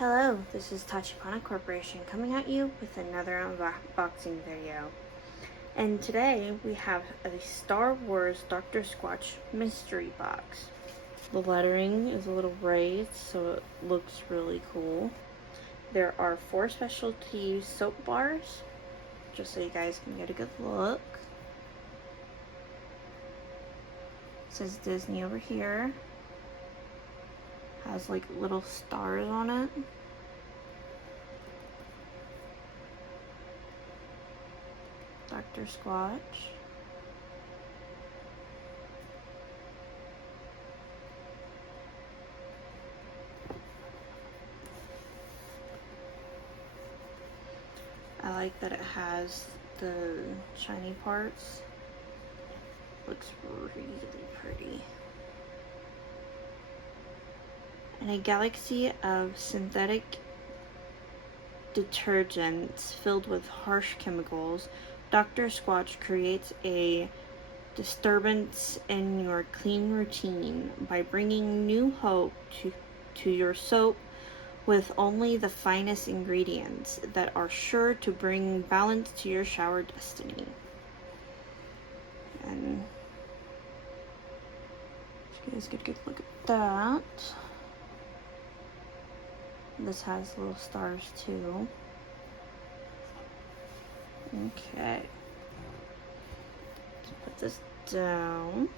Hello, this is Tachibana Corporation coming at you with another unboxing video. And today we have a Star Wars Dr. Squatch mystery box. The lettering is a little raised, so it looks really cool. There are 4 specialty soap bars, just so you guys can get a good look. It says Disney over here. Has like little stars on it. Dr. Squatch. I like that it has the shiny parts. Looks really pretty. In a galaxy of synthetic detergents filled with harsh chemicals, Dr. Squatch creates a disturbance in your clean routine by bringing new hope to your soap with only the finest ingredients that are sure to bring balance to your shower destiny. And you guys get a good look at that. This has little stars too. Okay. Let's put this down.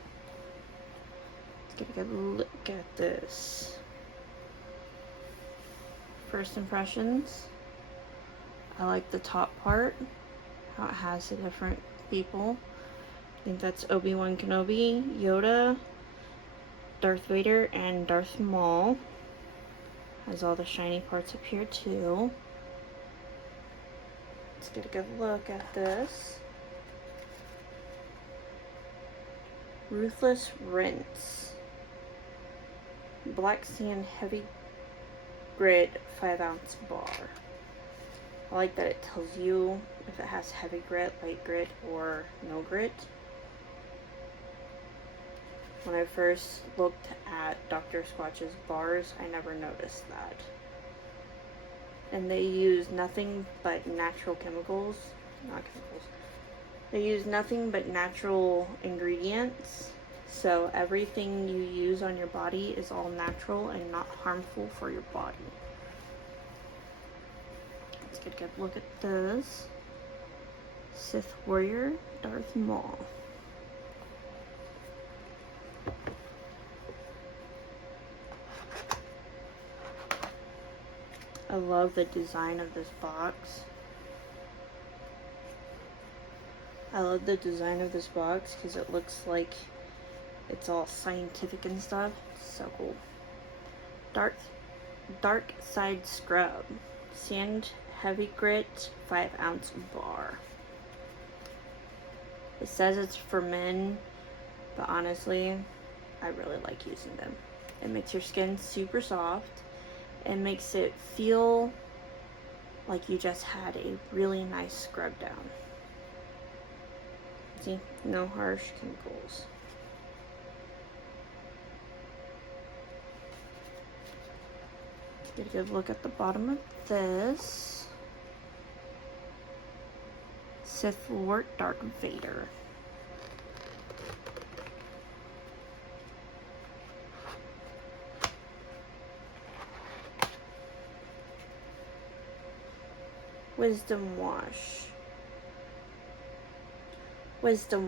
Let's get a good look at this. First impressions. I like the top part. How it has the different people. I think that's Obi-Wan Kenobi, Yoda, Darth Vader, and Darth Maul. Has all the shiny parts up here too. Let's get a good look at this. Ruthless Rinse. Black Sand Heavy Grit 5-ounce bar. I like that it tells you if it has heavy grit, light grit, or no grit. When I first looked at Dr. Squatch's bars, I never noticed that. And they use nothing but natural chemicals. Not chemicals. They use nothing but natural ingredients. So everything you use on your body is all natural and not harmful for your body. Let's get a good look at this. Sith Warrior, Darth Maul. I love the design of this box. I love the design of this box because it looks like it's all scientific and stuff. It's so cool. Dark Side Scrub. Sand Heavy Grit 5-ounce bar. It says it's for men, but honestly, I really like using them. It makes your skin super soft. It makes it feel like you just had a really nice scrub down. See, no harsh chemicals. Get a good look at the bottom of this. Sith Lord Darth Vader. Wisdom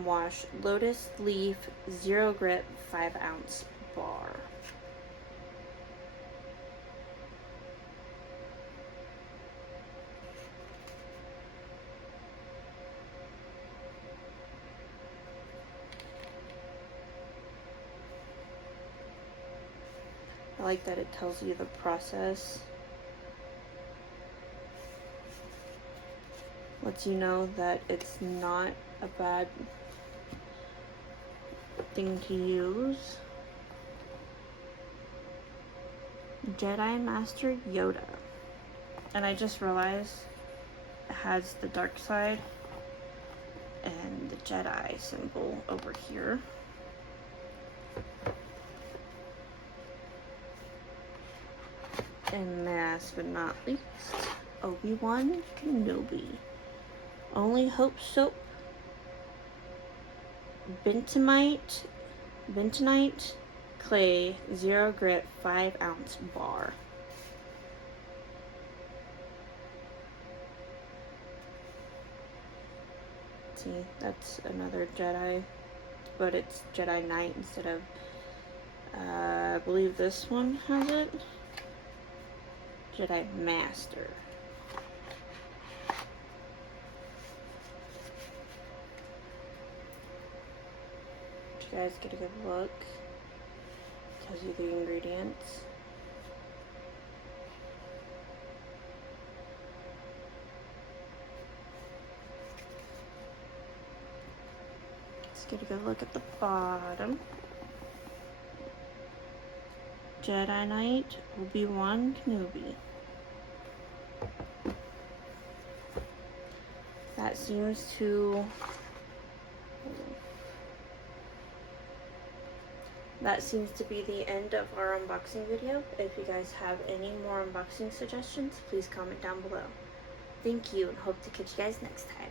Wash Lotus Leaf 0 Grit 5-ounce bar. I like that it tells you the process. Lets you know that it's not a bad thing to use. Jedi Master Yoda. And I just realized it has the dark side and the Jedi symbol over here. And last but not least, ObiWan Kenobi. Only Hope Soap, bentonite, clay, 0 grit, 5-ounce bar. See, that's another Jedi, but it's Jedi Knight instead of, I believe this one has it, Jedi Master. You guys get a good look. Tells you the ingredients. Let's get a good look at the bottom. Jedi Knight, ObiWan Kenobi. That seems to be the end of our unboxing video. If you guys have any more unboxing suggestions, please comment down below. Thank you, and hope to catch you guys next time.